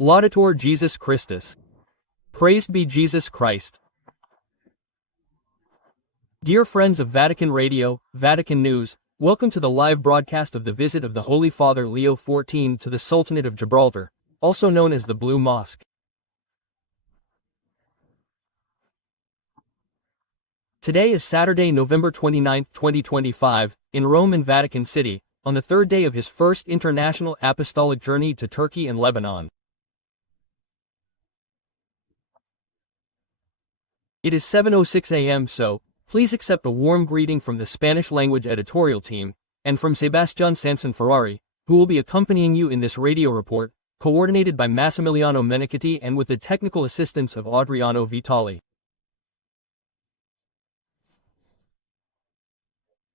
Laudator Jesus Christus. Praised be Jesus Christ. Dear friends of Vatican Radio, Vatican News, welcome to the live broadcast of the visit of the Holy Father Leo XIV to the Sultanate of Gibraltar, also known as the Blue Mosque. Today is Saturday, November 29, 2025, in Rome and Vatican City, on the third day of his first international apostolic journey to Turkey and Lebanon. It is 7:06 a.m. so, please accept a warm greeting from the Spanish-language editorial team, and from Sebastian Sanson Ferrari, who will be accompanying you in this radio report, coordinated by Massimiliano Menichetti and with the technical assistance of Adriano Vitali.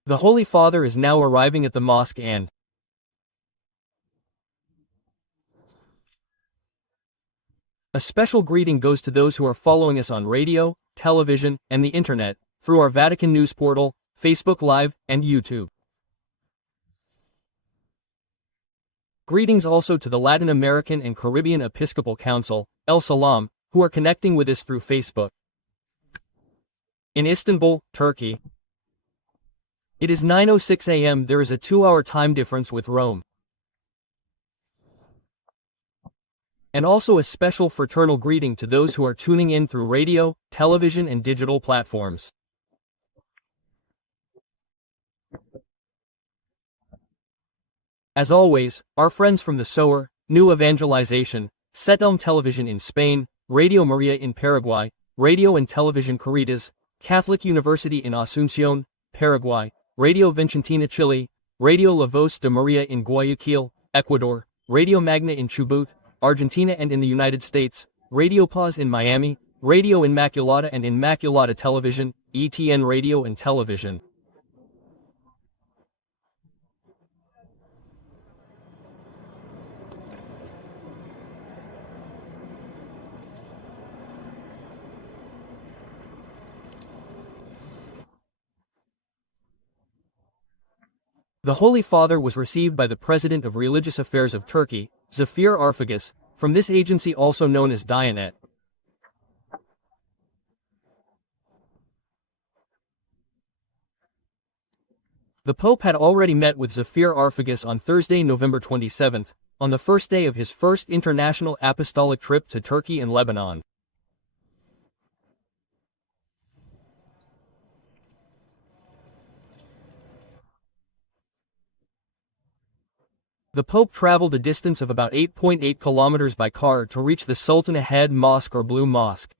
The Holy Father is now arriving at the mosque and a special greeting goes to those who are following us on radio, television, and the internet, through our Vatican News portal, Facebook Live, and YouTube. Greetings also to the Latin American and Caribbean Episcopal Council, El Salam, who are connecting with us through Facebook. In Istanbul, Turkey, it is 9:06 a.m. There is a 2-hour time difference with Rome. And also a special fraternal greeting to those who are tuning in through radio, television, and digital platforms. As always, our friends from the SOAR, New Evangelization, Setelm Television in Spain, Radio Maria in Paraguay, Radio and Television Caritas, Catholic University in Asunción, Paraguay, Radio Vicentina Chile, Radio La Voz de Maria in Guayaquil, Ecuador, Radio Magna in Chubut, Argentina and in the United States, Radio Paz in Miami, Radio Immaculata and Immaculata Television, ETN Radio and Television. The Holy Father was received by the President of Religious Affairs of Turkey, Zafir Arfagas, from this agency also known as Diyanet. The Pope had already met with Zafir Arfagas on Thursday, November 27, on the first day of his first international apostolic trip to Turkey and Lebanon. The Pope traveled a distance of about 8.8 kilometers by car to reach the Sultan Ahmed Mosque or Blue Mosque.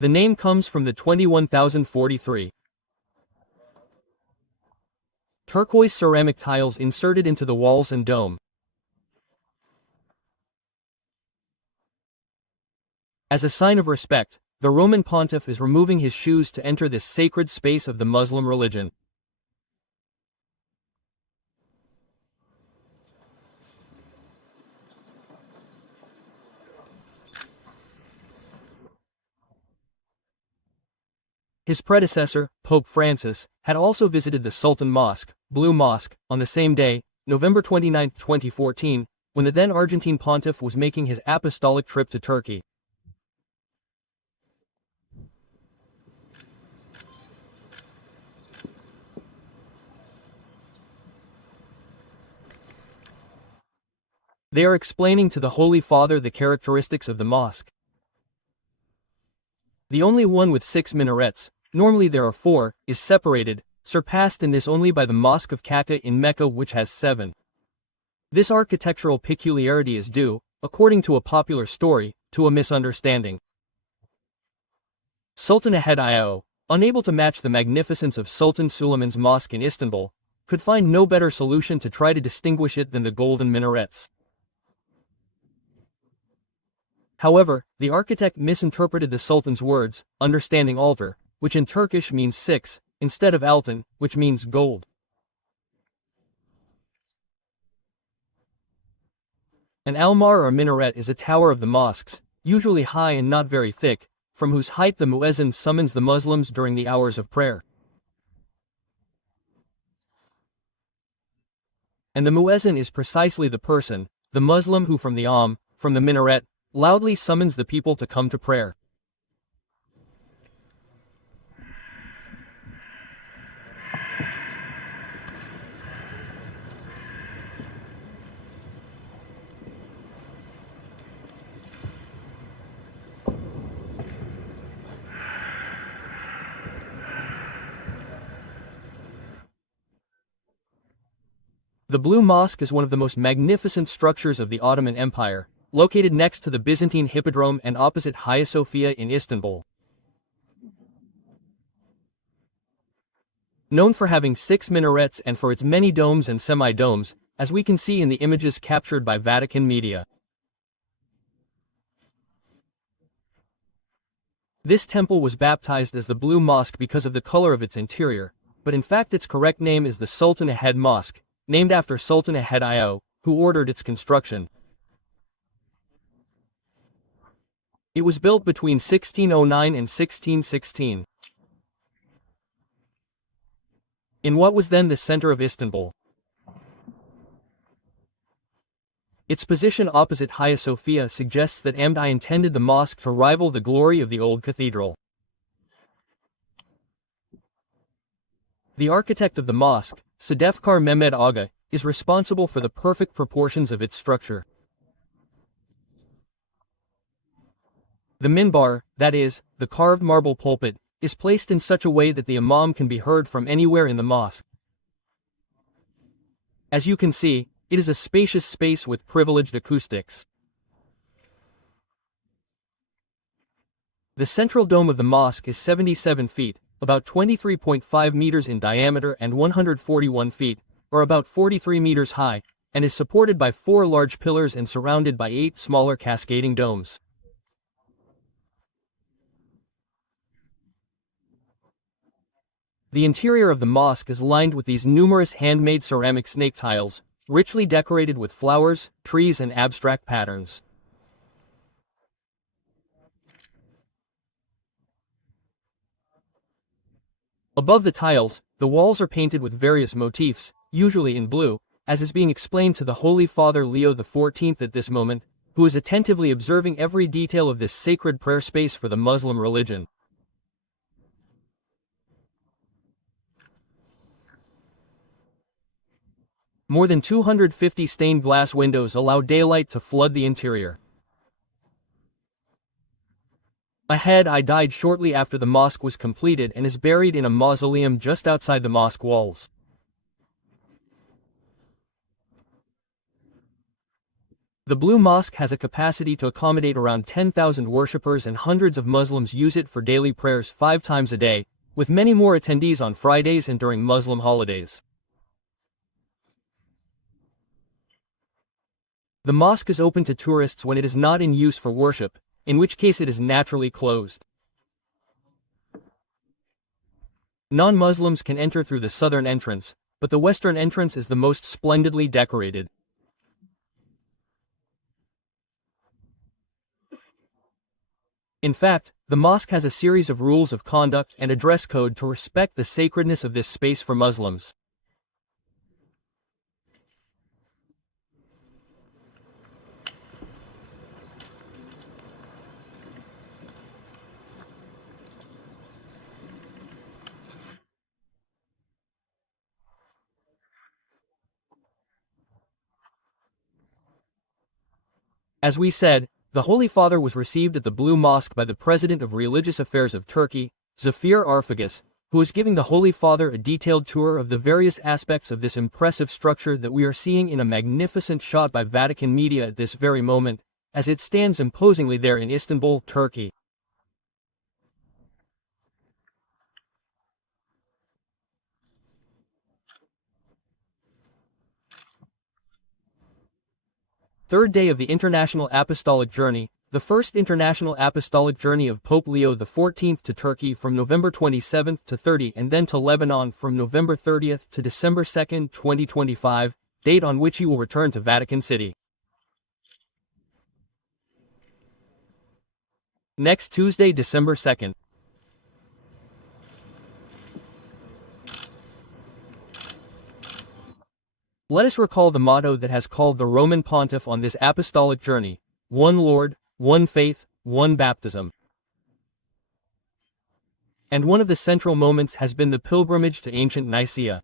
The name comes from the 21,043 turquoise ceramic tiles inserted into the walls and dome. As a sign of respect, the Roman Pontiff is removing his shoes to enter this sacred space of the Muslim religion. His predecessor, Pope Francis, had also visited the Sultan Mosque, Blue Mosque, on the same day, November 29, 2014, when the then Argentine pontiff was making his apostolic trip to Turkey. They are explaining to the Holy Father the characteristics of the mosque. The only one with 6 minarets, normally there are 4, is separated, surpassed in this only by the Mosque of Kaka in Mecca which has 7. This architectural peculiarity is due, according to a popular story, to a misunderstanding. Sultan Ahmed I, unable to match the magnificence of Sultan Suleiman's mosque in Istanbul, could find no better solution to try to distinguish it than the golden minarets. However, the architect misinterpreted the Sultan's words, understanding altar, which in Turkish means 6, instead of altın, which means gold. An almar or minaret is a tower of the mosques, usually high and not very thick, from whose height the muezzin summons the Muslims during the hours of prayer. And the muezzin is precisely the person, the Muslim who from the minaret, loudly summons the people to come to prayer. The Blue Mosque is one of the most magnificent structures of the Ottoman Empire, located next to the Byzantine Hippodrome and opposite Hagia Sophia in Istanbul. Known for having 6 minarets and for its many domes and semi-domes, as we can see in the images captured by Vatican media. This temple was baptized as the Blue Mosque because of the color of its interior, but in fact its correct name is the Sultan Ahmed Mosque, named after Sultan Ahmed I, who ordered its construction. It was built between 1609 and 1616. In what was then the center of Istanbul. Its position opposite Hagia Sophia suggests that Ahmed I intended the mosque to rival the glory of the old cathedral. The architect of the mosque, Sadefkar Mehmed Aga, is responsible for the perfect proportions of its structure. The minbar, that is, the carved marble pulpit, is placed in such a way that the imam can be heard from anywhere in the mosque. As you can see, it is a spacious space with privileged acoustics. The central dome of the mosque is 77 feet, about 23.5 meters in diameter and 141 feet, or about 43 meters high, and is supported by 4 large pillars and surrounded by 8 smaller cascading domes. The interior of the mosque is lined with these numerous handmade ceramic snake tiles, richly decorated with flowers, trees and abstract patterns. Above the tiles, the walls are painted with various motifs, usually in blue, as is being explained to the Holy Father Leo XIV at this moment, who is attentively observing every detail of this sacred prayer space for the Muslim religion. More than 250 stained glass windows allow daylight to flood the interior. Ahmed I died shortly after the mosque was completed and is buried in a mausoleum just outside the mosque walls. The Blue Mosque has a capacity to accommodate around 10,000 worshippers, and hundreds of Muslims use it for daily prayers 5 times a day, with many more attendees on Fridays and during Muslim holidays. The mosque is open to tourists when it is not in use for worship, in which case it is naturally closed. Non-Muslims can enter through the southern entrance, but the western entrance is the most splendidly decorated. In fact, the mosque has a series of rules of conduct and a dress code to respect the sacredness of this space for Muslims. As we said, the Holy Father was received at the Blue Mosque by the President of Religious Affairs of Turkey, Zafir Arfagis, who is giving the Holy Father a detailed tour of the various aspects of this impressive structure that we are seeing in a magnificent shot by Vatican media at this very moment, as it stands imposingly there in Istanbul, Turkey. Third day of the International Apostolic Journey, the first International Apostolic Journey of Pope Leo XIV to Turkey from November 27 to 30 and then to Lebanon from November 30 to December 2, 2025, date on which he will return to Vatican City. Next Tuesday, December 2. Let us recall the motto that has called the Roman pontiff on this apostolic journey: one Lord, one faith, one baptism. And one of the central moments has been the pilgrimage to ancient Nicaea.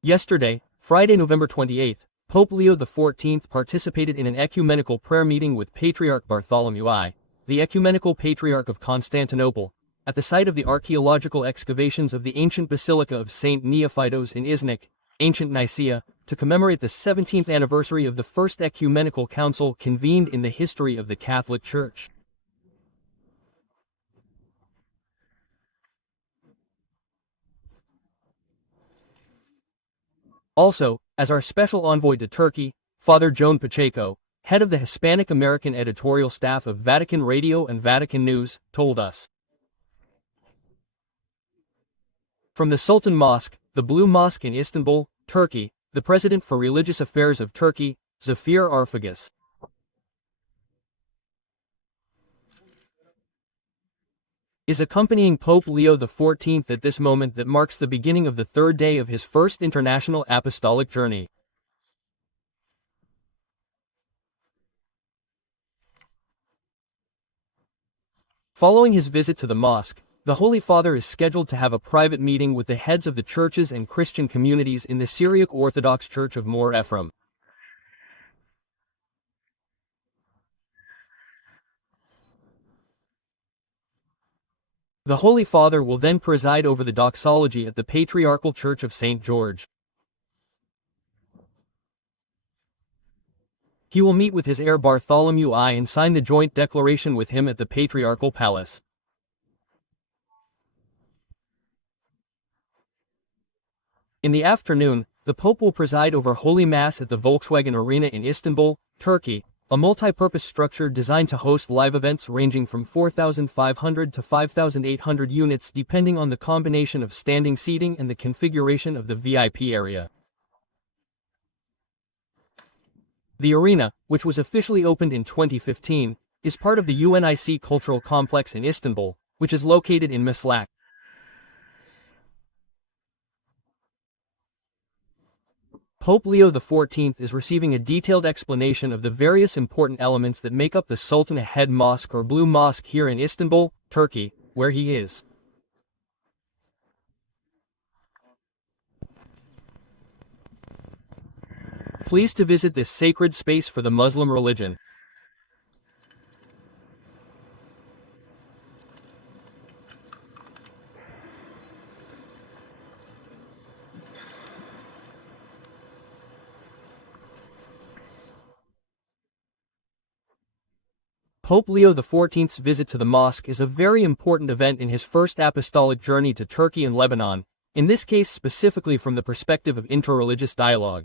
Yesterday, Friday, November 28th, Pope Leo XIV participated in an ecumenical prayer meeting with Patriarch Bartholomew I, the Ecumenical Patriarch of Constantinople, at the site of the archaeological excavations of the ancient Basilica of St. Neophytos in Iznik, ancient Nicaea, to commemorate the 17th anniversary of the First Ecumenical Council convened in the history of the Catholic Church. Also, as our special envoy to Turkey, Father Joan Pacheco, head of the Hispanic American editorial staff of Vatican Radio and Vatican News, told us. From the Sultan Mosque, the Blue Mosque in Istanbul, Turkey, the President for Religious Affairs of Turkey, Zafir Arfagas, is accompanying Pope Leo XIV at this moment that marks the beginning of the third day of his first international apostolic journey. Following his visit to the mosque, the Holy Father is scheduled to have a private meeting with the heads of the churches and Christian communities in the Syriac Orthodox Church of Mor Ephraim. The Holy Father will then preside over the doxology at the Patriarchal Church of St. George. He will meet with his heir Bartholomew I and sign the joint declaration with him at the Patriarchal Palace. In the afternoon, the Pope will preside over Holy Mass at the Volkswagen Arena in Istanbul, Turkey, a multi-purpose structure designed to host live events ranging from 4,500 to 5,800 units depending on the combination of standing seating and the configuration of the VIP area. The arena, which was officially opened in 2015, is part of the UNIC Cultural Complex in Istanbul, which is located in Maslak. Pope Leo XIV is receiving a detailed explanation of the various important elements that make up the Sultan Ahmed Mosque or Blue Mosque here in Istanbul, Turkey, where he is. Pleased to visit this sacred space for the Muslim religion. Pope Leo XIV's visit to the mosque is a very important event in his first apostolic journey to Turkey and Lebanon, in this case specifically from the perspective of interreligious dialogue.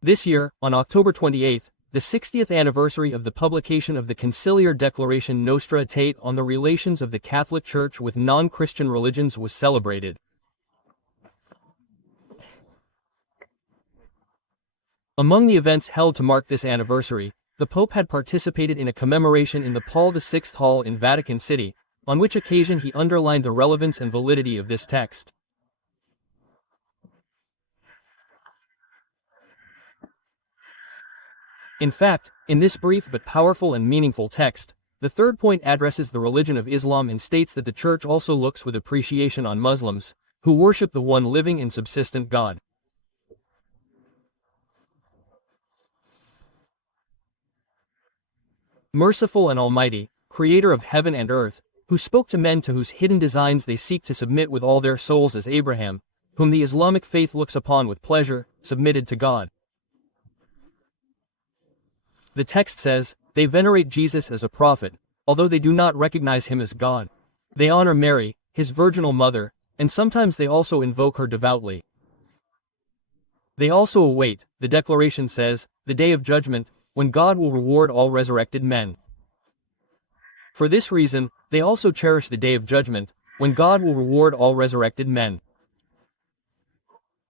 This year, on October 28, the 60th anniversary of the publication of the Conciliar Declaration Nostra Aetate on the relations of the Catholic Church with non-Christian religions was celebrated. Among the events held to mark this anniversary, the Pope had participated in a commemoration in the Paul VI Hall in Vatican City, on which occasion he underlined the relevance and validity of this text. In fact, in this brief but powerful and meaningful text, the third point addresses the religion of Islam and states that the Church also looks with appreciation on Muslims, who worship the one living and subsistent God. Merciful and Almighty, Creator of heaven and earth, who spoke to men to whose hidden designs they seek to submit with all their souls as Abraham, whom the Islamic faith looks upon with pleasure, submitted to God. The text says, they venerate Jesus as a prophet, although they do not recognize him as God. They honor Mary, his virginal mother, and sometimes they also invoke her devoutly. They also await, the declaration says, the day of judgment, when God will reward all resurrected men. For this reason, they also cherish the day of judgment, when God will reward all resurrected men.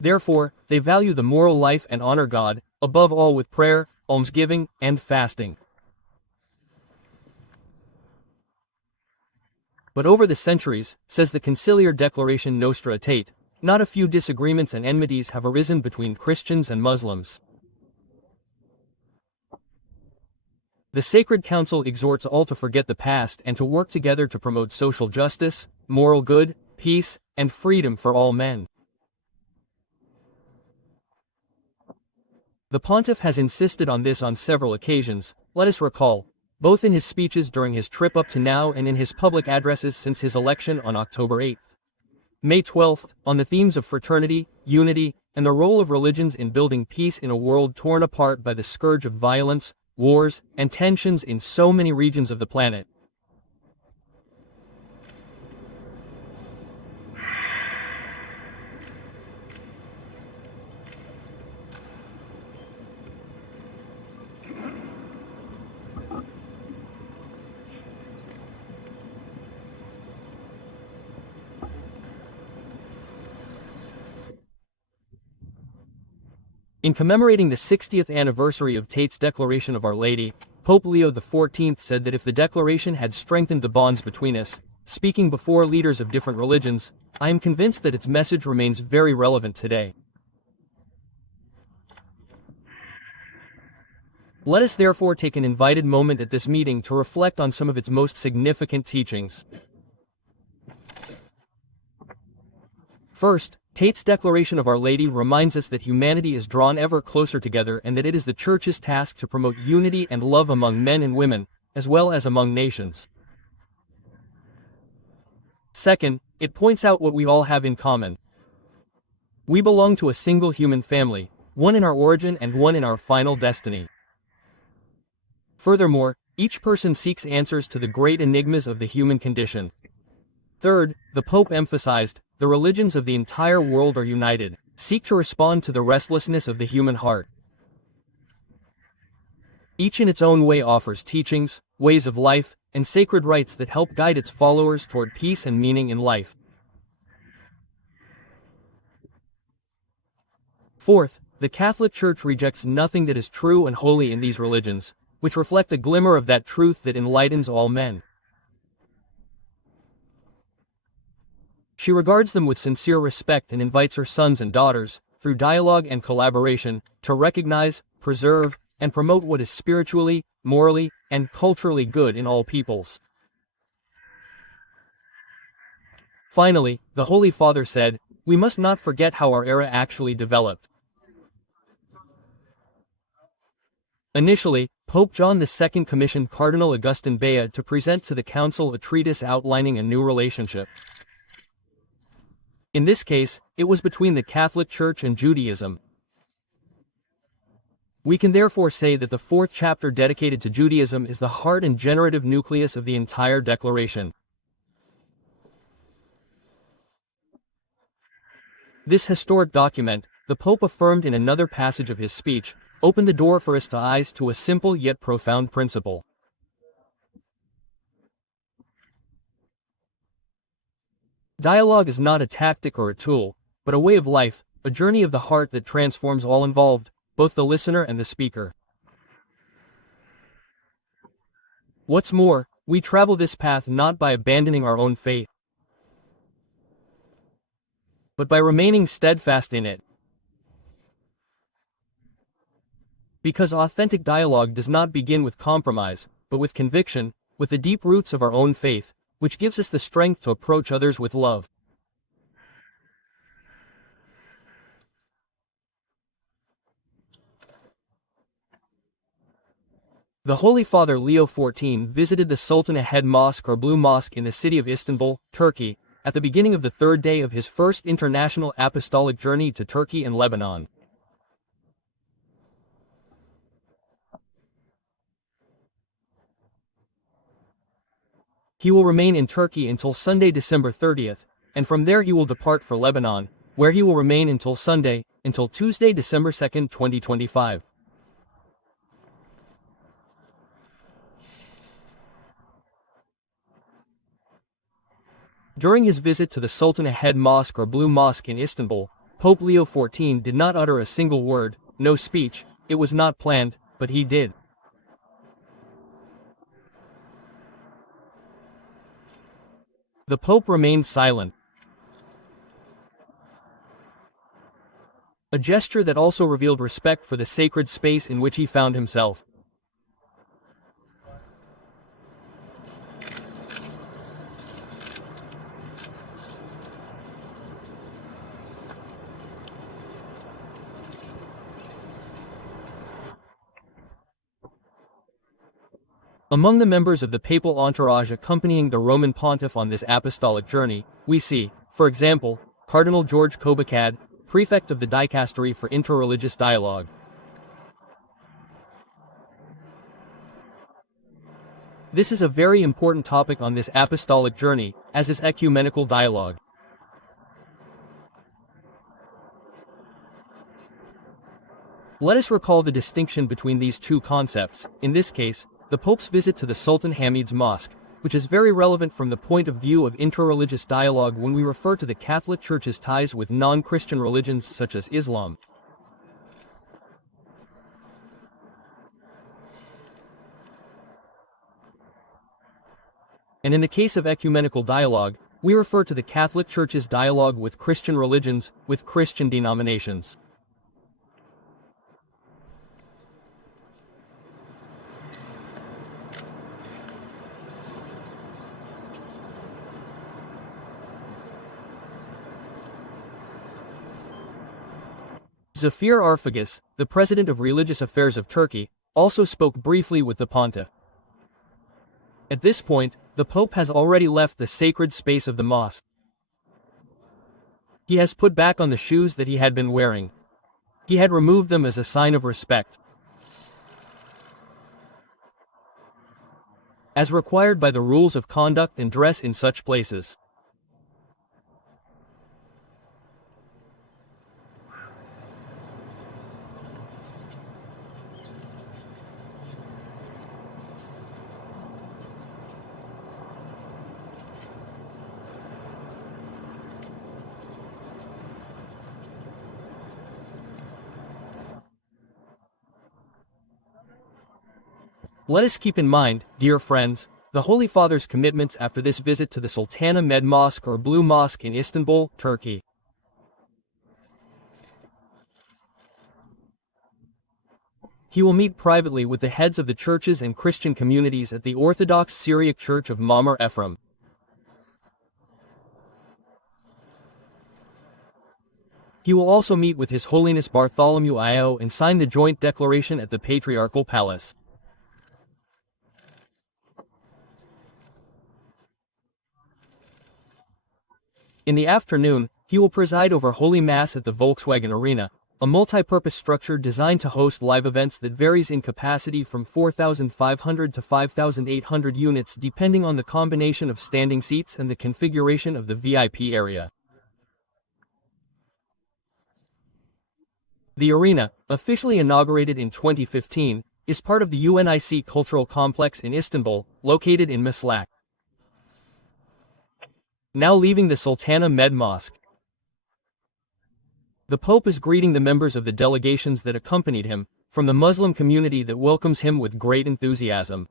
Therefore, they value the moral life and honor God, above all with prayer, almsgiving, and fasting. But over the centuries, says the conciliar Declaration Nostra Aetate, not a few disagreements and enmities have arisen between Christians and Muslims. The Sacred Council exhorts all to forget the past and to work together to promote social justice, moral good, peace, and freedom for all men. The Pontiff has insisted on this on several occasions, let us recall, both in his speeches during his trip up to now and in his public addresses since his election on October 8. May 12, on the themes of fraternity, unity, and the role of religions in building peace in a world torn apart by the scourge of violence, wars, and tensions in so many regions of the planet. In commemorating the 60th anniversary of Tate's Declaration of Our Lady, Pope Leo XIV said that if the declaration had strengthened the bonds between us, speaking before leaders of different religions, I am convinced that its message remains very relevant today. Let us therefore take an invited moment at this meeting to reflect on some of its most significant teachings. First, Tate's Declaration of Our Lady reminds us that humanity is drawn ever closer together and that it is the Church's task to promote unity and love among men and women, as well as among nations. Second, it points out what we all have in common. We belong to a single human family, one in our origin and one in our final destiny. Furthermore, each person seeks answers to the great enigmas of the human condition. Third, the Pope emphasized, the religions of the entire world are united, seek to respond to the restlessness of the human heart. Each in its own way offers teachings, ways of life, and sacred rites that help guide its followers toward peace and meaning in life. Fourth, the Catholic Church rejects nothing that is true and holy in these religions, which reflect a glimmer of that truth that enlightens all men. She regards them with sincere respect and invites her sons and daughters, through dialogue and collaboration, to recognize, preserve, and promote what is spiritually, morally, and culturally good in all peoples. Finally, the Holy Father said, we must not forget how our era actually developed. Initially, Pope John II commissioned Cardinal Agustin Bea to present to the Council a treatise outlining a new relationship. In this case, it was between the Catholic Church and Judaism. We can therefore say that the fourth chapter dedicated to Judaism is the heart and generative nucleus of the entire declaration. This historic document, the Pope affirmed in another passage of his speech, opened the door for us to a simple yet profound principle. Dialogue is not a tactic or a tool, but a way of life, a journey of the heart that transforms all involved, both the listener and the speaker. What's more, we travel this path not by abandoning our own faith, but by remaining steadfast in it. Because authentic dialogue does not begin with compromise, but with conviction, with the deep roots of our own faith, which gives us the strength to approach others with love. The Holy Father Leo XIV visited the Sultan Ahmed Mosque or Blue Mosque in the city of Istanbul, Turkey, at the beginning of the third day of his first international apostolic journey to Turkey and Lebanon. He will remain in Turkey until Sunday, December 30th, and from there he will depart for Lebanon, where he will remain until Tuesday, December 2nd, 2025. During his visit to the Sultan Ahmed Mosque or Blue Mosque in Istanbul, Pope Leo XIV did not utter a single word, no speech, it was not planned, but he did. The Pope remained silent. A gesture that also revealed respect for the sacred space in which he found himself. Among the members of the papal entourage accompanying the Roman pontiff on this apostolic journey, we see, for example, Cardinal George Kobakad, prefect of the Dicastery for Interreligious Dialogue. This is a very important topic on this apostolic journey, as is ecumenical dialogue. Let us recall the distinction between these two concepts, in this case, the Pope's visit to the Sultan Ahmed's mosque, which is very relevant from the point of view of interreligious dialogue when we refer to the Catholic Church's ties with non-Christian religions such as Islam. And in the case of ecumenical dialogue, we refer to the Catholic Church's dialogue with Christian religions, with Christian denominations. Zafir Arfagas, the President of Religious Affairs of Turkey, also spoke briefly with the pontiff. At this point, the Pope has already left the sacred space of the mosque. He has put back on the shoes that he had been wearing. He had removed them as a sign of respect, as required by the rules of conduct and dress in such places. Let us keep in mind, dear friends, the Holy Father's commitments after this visit to the Sultan Ahmed Mosque or Blue Mosque in Istanbul, Turkey. He will meet privately with the heads of the churches and Christian communities at the Orthodox Syriac Church of Mamre Ephraim. He will also meet with His Holiness Bartholomew I and sign the joint declaration at the Patriarchal Palace. In the afternoon, he will preside over Holy Mass at the Volkswagen Arena, a multi-purpose structure designed to host live events that varies in capacity from 4,500 to 5,800 units depending on the combination of standing seats and the configuration of the VIP area. The arena, officially inaugurated in 2015, is part of the UNIC Cultural Complex in Istanbul, located in Maslak. Now leaving the Sultan Ahmed Mosque, the Pope is greeting the members of the delegations that accompanied him, from the Muslim community that welcomes him with great enthusiasm.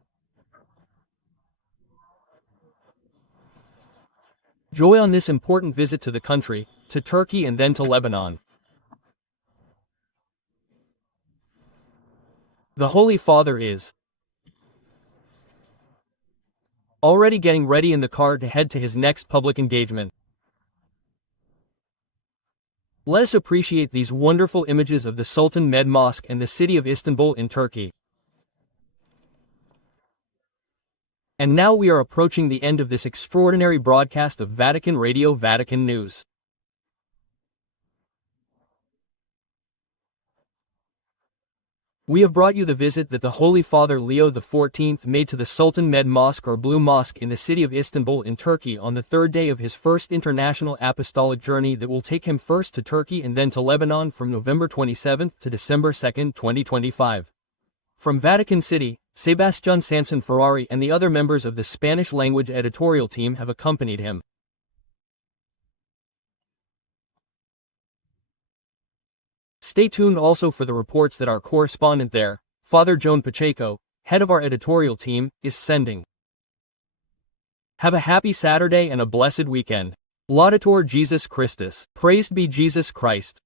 Joy on this important visit to the country, to Turkey and then to Lebanon. The Holy Father is already getting ready in the car to head to his next public engagement. Let us appreciate these wonderful images of the Sultan Ahmed Mosque and the city of Istanbul in Turkey. And now we are approaching the end of this extraordinary broadcast of Vatican Radio Vatican News. We have brought you the visit that the Holy Father Leo XIV made to the Sultan Ahmed Mosque or Blue Mosque in the city of Istanbul in Turkey on the third day of his first international apostolic journey that will take him first to Turkey and then to Lebanon from November 27 to December 2, 2025. From Vatican City, Sebastian Sanson Ferrari and the other members of the Spanish-language editorial team have accompanied him. Stay tuned also for the reports that our correspondent there, Father Joan Pacheco, head of our editorial team, is sending. Have a happy Saturday and a blessed weekend. Laudator Jesus Christus. Praised be Jesus Christ.